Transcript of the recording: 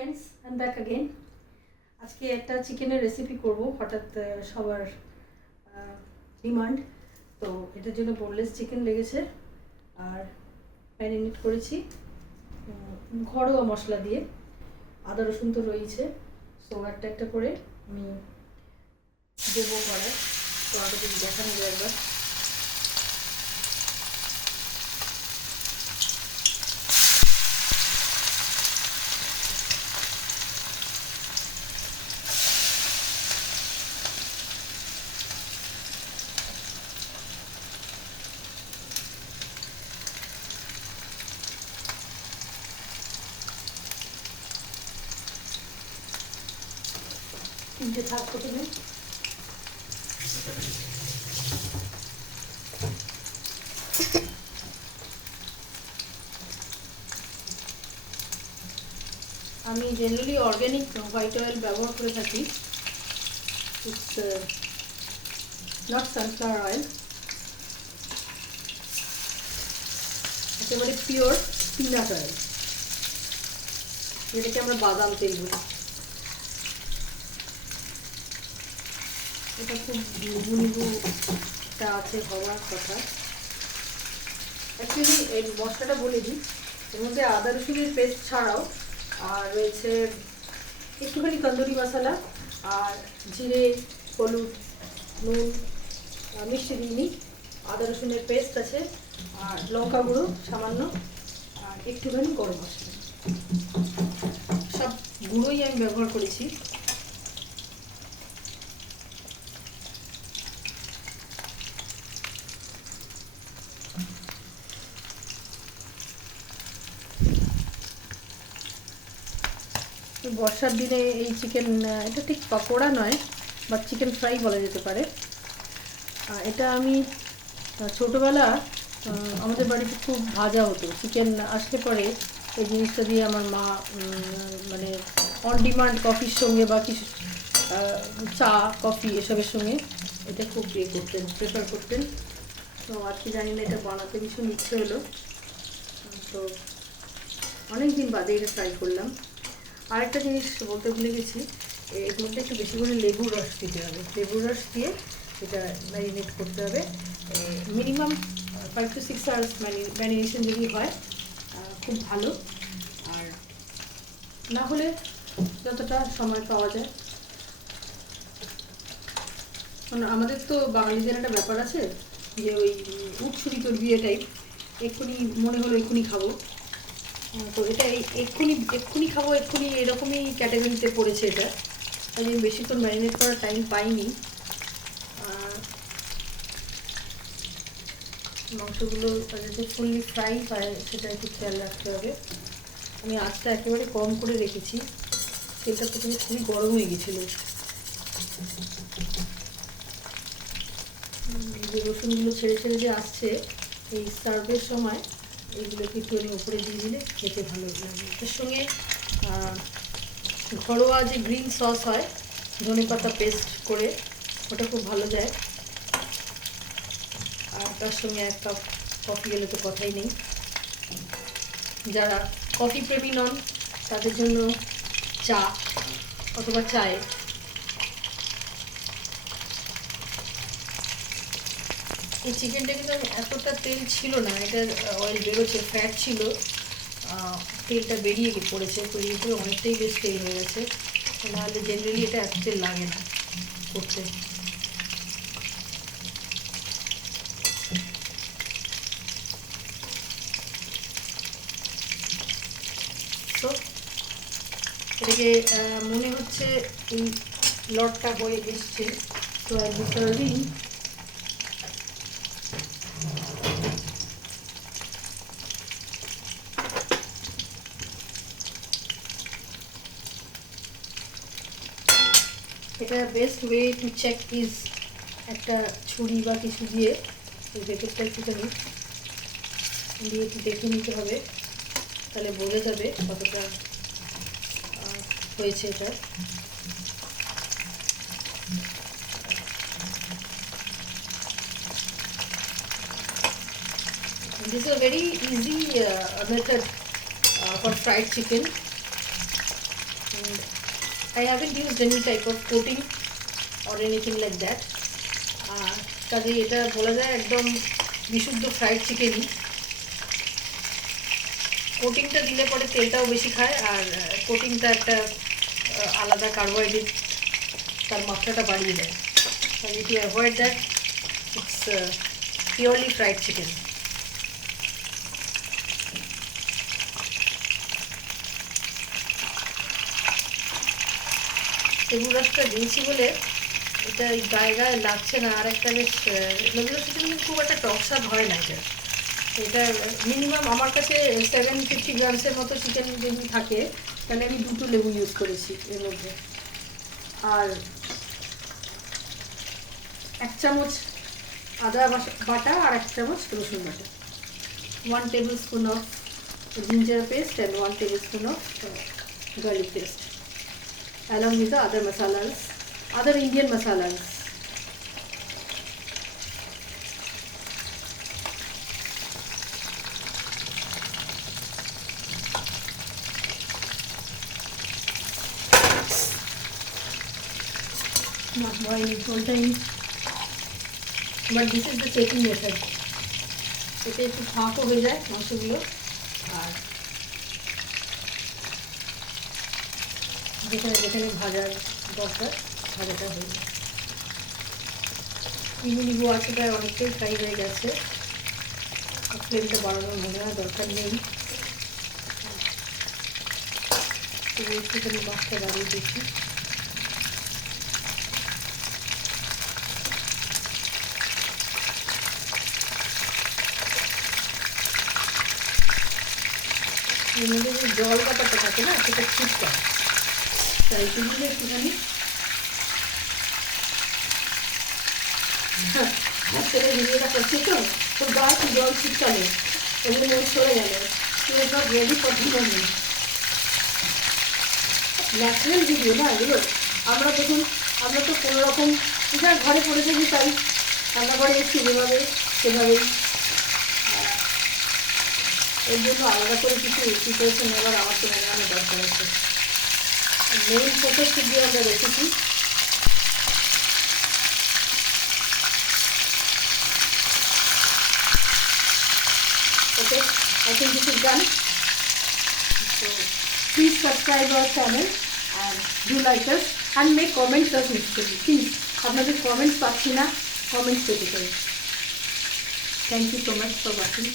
Friends, I am back again. আজকে একটা চিকেনের রেসিপি করব, হঠাৎ সবার ডিমান্ড। তো এটার জন্য বোনলেস চিকেন লেগেছে আর ম্যারিনেট করেছি ঘরোয়া মশলা দিয়ে। আদা রসুন তো রয়েছে, সো একটা একটা করে আমি দেবো করায়। তো আগে যদি দেখানো যায় একবার। তিনটে থাক প্রথমে। আমি জেনারেলি অর্গ্যানিক হোয়াইট অয়েল ব্যবহার করে থাকি। ইটস নট সানফ্লাওয়ার অয়েল, একেবারে পিওর পিনাট অয়েল, যেটাকে আমরা বাদাম তেল বলি। এটা খুব নিবু নিবুটা আছে হওয়ার কথা। অ্যাকচুয়ালি এই মশলাটা বলে দিই, এর মধ্যে আদা রসুনের পেস্ট ছাড়াও আর রয়েছে একটুখানি তন্দুরি মশলা আর জিরে, হলুদ, নুন, মিষ্টি দিইনি, আদা রসুনের পেস্ট আছে আর লঙ্কা গুঁড়ো সামান্য আর একটুখানি গরম মশলা। সব গুঁড়োই আমি ব্যবহার করেছি। বর্ষার দিনে এই চিকেন, এটা ঠিক পকোড়া নয় বা চিকেন ফ্রাই বলা যেতে পারে। এটা আমি ছোটোবেলা আমাদের বাড়িতে খুব ভাজা হতো। চিকেন আসলে পরে এই জিনিসটা দিয়ে আমার মা মানে অন ডিমান্ড কফির সঙ্গে বা কিছু চা কফি এসবের সঙ্গে এটা খুব প্রেফার করতেন। তো আজকে জানি না, এটা বানাতে ভীষণ ইচ্ছে হলো, তো অনেক দিন বাদে এটা ট্রাই করলাম। আরেকটা জিনিস বলতে ভুলে গেছি, এর মধ্যে একটু বেশি করে লেবুর রস দিতে হবে। লেবুর রস দিয়ে এটা ম্যারিনেট করতে হবে মিনিমাম 5 to 6 আওয়ার্স। ম্যারিনেশন যদি হয় খুব ভালো, আর না হলে যতটা সময় পাওয়া যায়। কারণ আমাদের তো বাঙালিদের একটা ব্যাপার আছে যে ওই উৎসুরি তোর বিয়ে টাইপ, এক্ষুনি মনে হলো এক্ষুনি খাবো। তো এটা এক্ষুনি খাবো, এক্ষুনি এরকমই ক্যাটাগরিতে পড়েছে এটা। আমি বেশিক্ষণ ম্যারিনেট করার টাইম পাইনি। মাংসগুলো যাতে ফুললি ফ্রাই হয় সেটা একটু খেয়াল রাখতে হবে। আমি আঁচটা একেবারে কম করে রেখেছি, তেলটা প্রথমে খুবই গরম হয়ে গেছিলো। যে রসুনগুলো ছেড়ে ছেড়ে যে আসছে, এই সার্ভের সময় এইগুলোকে একটু উপরে দিয়ে দিলে খেতে ভালো লাগে। এর সঙ্গে ঘরোয়া যে গ্রিন সস হয় ধনেপাতা পেস্ট করে, ওটা খুব ভালো যায়। আর তার সঙ্গে 1 কাপ কফি এলে তো কথাই নেই। যারা কফি প্রেমী নন তাদের জন্য চা অথবা চায়ে। এই চিকেনটা কিন্তু এতটা তেল ছিল না, এটা অয়েল বেরোচ্ছে, ফ্যাট ছিল, তেলটা বেরিয়ে পড়েছে, বেরিয়ে পড়ে অনেকটাই বেশ তেল হয়ে গেছে। নাহলে জেনারেলি এটা এত তেল লাগে না করতে। তো এটাকে মনে হচ্ছে এই লটটা হয়ে এসছে। তো আই উইল সার্ভিং। এটা best way to check is একটা ছুরি বা কিছু দিয়ে এই ভেতরটা একটুখানি দিয়ে একটু দেখে নিতে হবে, তাহলে বোঝা যাবে কতটা হয়েছে এটা। This is a very easy method for fried chicken. I haven't used any type of coating or anything like that. কাজে এটা বলা যায় একদম বিশুদ্ধ ফ্রাইড চিকেনই। কোটিংটা দিলে পরে তেলটাও বেশি খায়, আর কোটিংটা একটা আলাদা কার্বোহাইড্রেট তার মাত্রাটা বাড়িয়ে দেয়। if you avoid that, it's purely fried chicken. লেবুর রসটা দিয়েছি বলে এটা গায়ে গায়ে লাগছে না। আর একটা বেশ লেবুর রসটা কিন্তু খুব একটা টক স্বাদ হয় না। এটা মিনিমাম আমার কাছে 750 গ্রামসের মতো চিকেন যদি থাকে তাহলে আমি 2টো লেবু ইউজ করেছি এর মধ্যে। আর 1 চামচ আদা বাটা আর 1 চামচ রসুন বাটা, 1 tablespoon of ginger paste and 1 tablespoon of garlic paste, along with the other masalas, other Indian masalas. Not boiling whole time, but this is the checking method. এতে একটু ফাঁকও হয়ে যায় মাংসগুলো, আর যেখানে যেখানে ভাজার দরকার ভাজাটা হয়ে যায়। নিবু আছে প্রায় অনেকটাই ফ্রাই হয়ে গেছে, ফ্লেমটা বাড়ানোর মনে হয় দরকার নেই। একটুখানি মাছটা বাড়িয়ে দিচ্ছি। এর মধ্যে যে জল ব্যাপারটা থাকে না সেটা ঠিক কম, তাই সেগুলো একটুখানি ছেলে ভিডিওটা করছে তো তোর গাছ জল ছিটকালে ওই জন্য সরে গেল, তুই সব রেডি করতে পারবি। ন্যাচারাল ভিডিও না এগুলো। আমরা তো কোনো রকম যা ঘরে পড়ে থাকি তাই রান্নাঘরে এসেছি যেভাবে সেভাবেই, এর জন্য আলাদা করে কিছু প্রিপারেশন নেওয়ার আমার তো মনে হয় দরকার আছে। মেইন ফোকাস শুধু আমরা রেখেছি। Okay, I think this is done. So please subscribe our channel and do like us and make comments us instantly. Please, আপনাদের comments পাচ্ছি না, comments পেতে চাই। Thank you so much for watching.